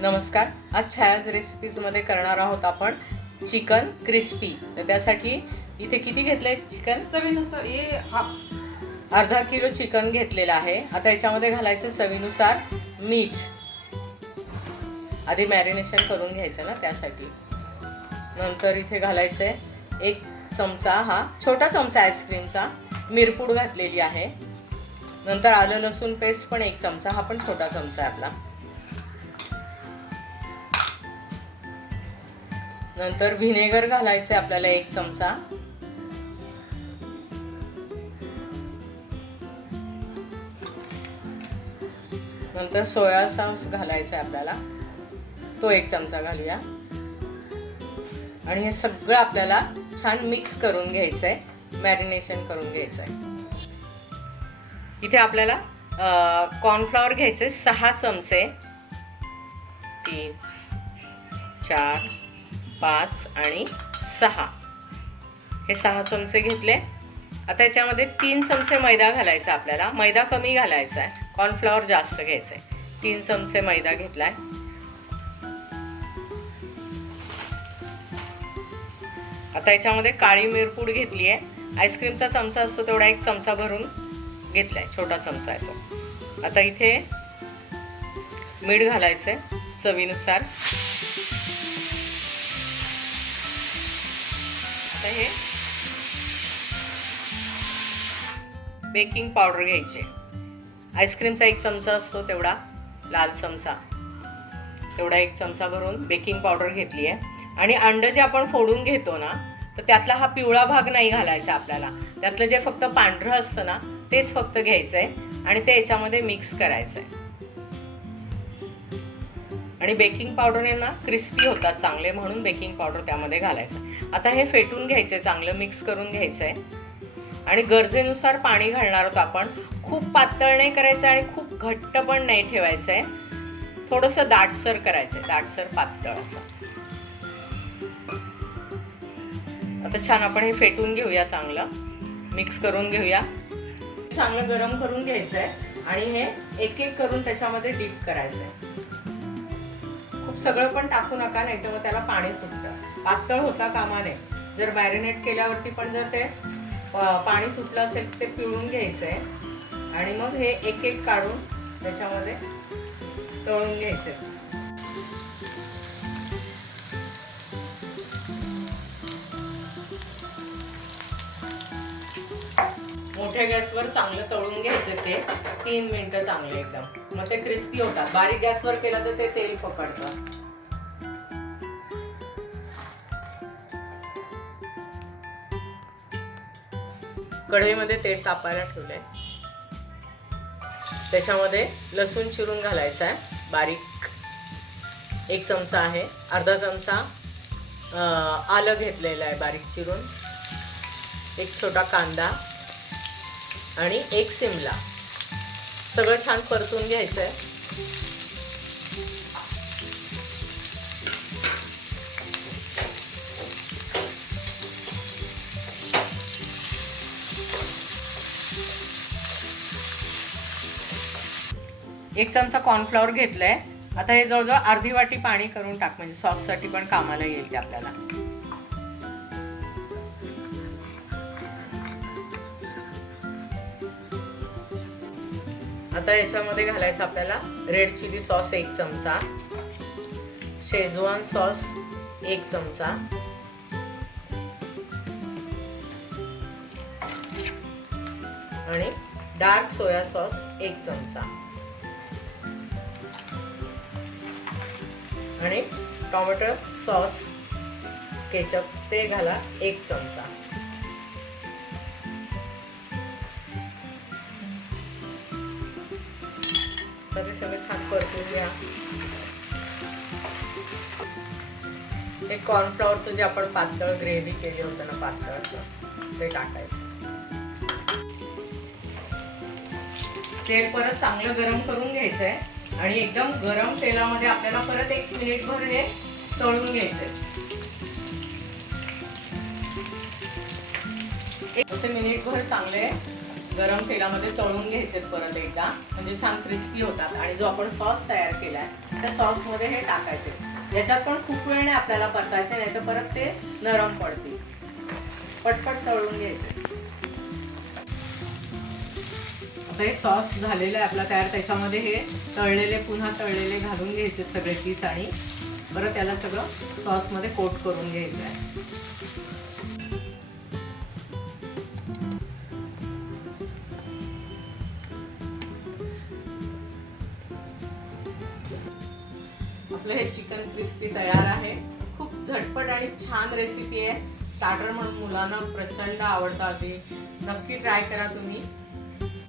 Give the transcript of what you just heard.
नमस्कार आज छायाज रेसिपीजमध्ये करणार आहोत आपण चिकन क्रिस्पी तर त्यासाठी इथे किती घेतलंय चिकन? चवीनुसार हे हाफ अर्धा किलो चिकन घेतलेलं आहे. आता याच्यामध्ये घालायचं चवीनुसार मीठ. आधी मॅरिनेशन करून घ्यायचं ना त्यासाठी. नंतर इथे घालायचं आहे एक चमचा हा छोटा चमचा आईस्क्रीमचा मिरपूड घातलेली आहे. नंतर आलं लसूण पेस्ट पण एक चमचा हा पण छोटा चमचा आहे आपला. नंतर व्हिनेगर घालायचं आहे आपल्याला एक चमचा. नंतर सोया सॉस घालायचा आहे आपल्याला. तो एक चमचा घालूया. आणि हे सगळं आपल्याला छान मिक्स करून घ्यायचं आहे मॅरिनेशन करून घ्यायचं आहे इथे आपल्याला कॉर्नफ्लॉवर घ्यायचे सहा चमचे. तीन चार पाच आणि सहा. हे सहा चमचे घेतले. आता याच्यामध्ये तीन चमचे मैदा घालायचा आपल्याला. मैदा कमी घालायचा आहे. कॉर्नफ्लॉवर जास्त घ्यायचं आहे. तीन चमचे मैदा घेतलाय. आता याच्यामध्ये काळी मिरपूड घेतली आहे. आईस्क्रीमचा चमचा असतो तेवढा एक चमचा भरून घेतलाय. छोटा चमचा आहे तो. आता इथे मीठ घालायचं आहे चवीनुसार. घ्यायचं हे बेकिंग पावडर घ्यायचे. आईस्क्रीमचा एक चमचा असतो तेवढा लाल चमचा. तेवढा एक चमचा भरून बेकिंग पावडर घेतली आहे. आणि अंड जे आपण फोडून घेतो ना तर त्यातला हा पिवळा भाग नाही घालायचा आपल्याला. त्यातलं जे फक्त पांढरं असतं ना तेच फक्त घ्यायचं आहे आणि ते याच्यामध्ये मिक्स करायचं आहे आणि बेकिंग पावडरने ना क्रिस्पी होतात चांगले म्हणून बेकिंग पावडर त्यामध्ये घालायचं. आता हे फेटून घ्यायचं आहे चांगलं मिक्स करून घ्यायचं आहे आणि गरजेनुसार पाणी घालणार आहोत आपण. खूप पातळ नाही करायचं आणि खूप घट्ट पण नाही ठेवायचं आहे थोडंसं दाटसर करायचं आहे दाटसर पातळ असं. आता छान आपण हे फेटून घेऊया चांगलं. मिक्स करून घेऊया. चांगलं गरम करून घ्यायचं आहे आणि हे एक एक करून त्याच्यामध्ये डीप करायचं आहे खूप सगळं पण टाकू नका नाही तर मग त्याला पाणी सुटतं. पातळ होता कामा नये जर मॅरिनेट केल्यावरती पण जर ते पाणी सुटलं असेल ते पिळून घ्यायचं आहे आणि मग हे एक एक काढून त्याच्यामध्ये तळून घ्यायचं आहे मोठ्या गॅसवर चांगलं तळून घ्यायचं ते. तीन मिनटं चांगले एकदम. मग ते क्रिस्पी होतात. बारीक गॅसवर केलं तर ते तेल पकडतं. कढईमध्ये तेल तापायला ठेवलंय. त्याच्यामध्ये लसूण चिरून घालायचा आहे. बारीक एक चमचा आहे. अर्धा चमचा आलं घेतलेलं आहे बारीक चिरून. एक छोटा कांदा आणि एक सिमला. सगळं छान परतून घ्यायचं आहे एक चमचा कॉर्नफ्लॉवर घेतलाय. आता हे जवळजवळ अर्धी वाटी पाणी करून टाक म्हणजे सॉससाठी पण कामाला येईल ते आपल्याला. आता याच्यामध्ये घालायचं आपल्याला रेड चिली सॉस एक चमचा शेजवान सॉस एक चमचा. आणि डार्क सोया सॉस एक चमचा. आणि टोमॅटो सॉस केचप ते घाला एक चमचा. तर सगळं छान परतून घ्या हे कॉर्नफ्लॉवरचं जे आपण पातळ ग्रेव्ही केली होतं ना पातळ असं ते टाकायचं. तेल परत चांगलं गरम करून घ्यायचं आहे आणि एकदम गरम तेलामध्ये आपल्याला परत एक मिनिटभर हे तळून घ्यायचंय. एक असे मिनिटभर चांगले गरम तेलामध्ये तळून घ्यायचे परत एकदा. म्हणजे छान क्रिस्पी होतात. आणि जो आपण सॉस तयार केला आहे त्या सॉसमध्ये हे टाकायचे. याच्यात पण खूप वेळ नाही आपल्याला परतायचे नाही तर परत ते नरम पडतील. पटपट तळून घ्यायचे. आता हे सॉस झालेलं आहे आपला तयार. त्याच्यामध्ये हे तळलेले पुन्हा तळलेले घालून घ्यायचे सगळे पीस आणि परत त्याला सगळं सॉसमध्ये कोट करून घ्यायचं आहे. आपलं हे चिकन क्रिस्पी तयार आहे. खूप झटपट आणि छान रेसिपी आहे. स्टार्टर म्हणून मुलांना प्रचंड आवडतं ते नक्की ट्राय करा तुम्ही.